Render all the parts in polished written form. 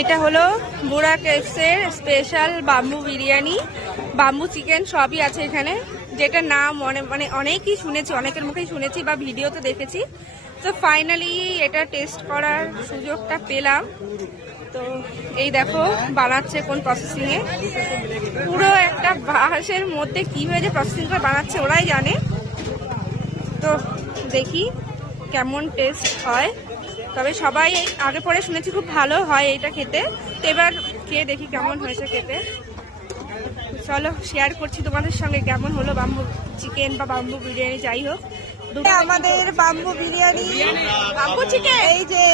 এটা হলো বুড়া কেফসের special bamboo biryani, bamboo chicken সবই আছে এখানে, যেটা নাম মানে অনেকই শুনেছি, অনেকের মুখেই শুনেছি বা ভিডিওতে দেখেছি। তো ফাইনালি এটা টেস্ট করার সুযোগটা পেলাম। তো এই দেখো বানাচ্ছে কোন প্রসেসিংয়ে, পুরো একটা বাঁশের মধ্যে কীভাবে যে প্রসেসিং করে বানাচ্ছে ওরাই জানে। তো দেখি কেমন টেস্ট হয়, তবে সবাই আগে পরে শুনেছি খুব ভালো হয় এটা খেতে। তো এবার খেয়ে দেখি কেমন হয়েছে খেতে। চলো শেয়ার করছি তোমাদের সঙ্গে কেমন হলো বাম্বু চিকেন বা বাম্বু বিরিয়ানি, যাই হোক। আমাদের বাম্বু বিরিয়ানি, বাম্বু চিকেন, এই যে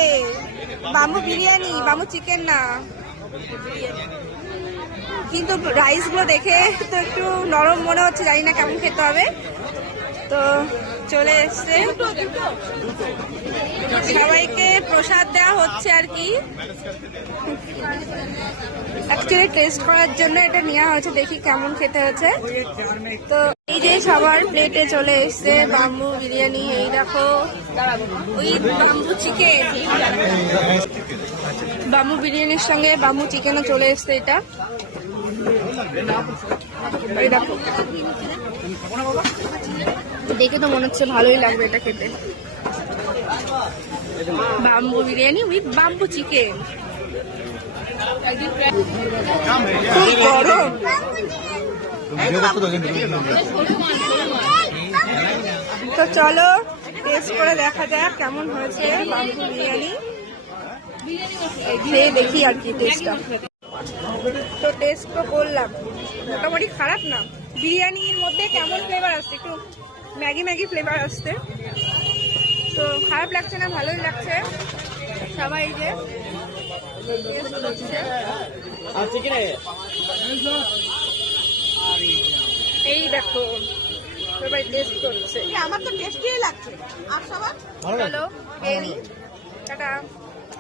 বাম্বু বিরিয়ানি, বাম্বু চিকেন না, কিন্তু রাইস গুলো দেখে তো একটু নরম মনে হচ্ছে, জানি না কেমন খেতে হবে। তো চলে এসছে, সবাইকে প্রসাদ দেওয়া হচ্ছে আর কি, অ্যাকচুয়ালি টেস্ট করার জন্য এটা নেওয়া হয়েছে, দেখি কেমন খেতে হয়েছে। তো এই যে সবার প্লেটে চলে এসছে বাম্বু বিরিয়ানি, এই দেখো ওই বাম্বু চিকেন, বাম্বু বিরিয়ানির সঙ্গে বাম্বু চিকেনও চলে এসছে। এটা এই দেখো, দেখে তো মনে হচ্ছে ভালোই লাগবে এটা খেতে। Bamboo biryani with bamboo chicken, খুব গরম। তো চলো টেস্ট করে দেখা যাক কেমন হয়েছে বাম্বু বিরিয়ানি, খেয়ে দেখি আর কি টেস্টটা। তো টেস্ট তো করলাম, মোটামুটি খারাপ না। বিরিয়ানির মধ্যে কেমন ফ্লেভার আসছে, একটু ম্যাগি ম্যাগি ফ্লেভার আসছে, তো খারাপ লাগছে না, ভালোই লাগছে। সবাই যে এই দেখো সবাই টেস্ট করছে, আমার তো টেস্টিই লাগছে। আর সবার চলো খেয়ে নি, টাটা।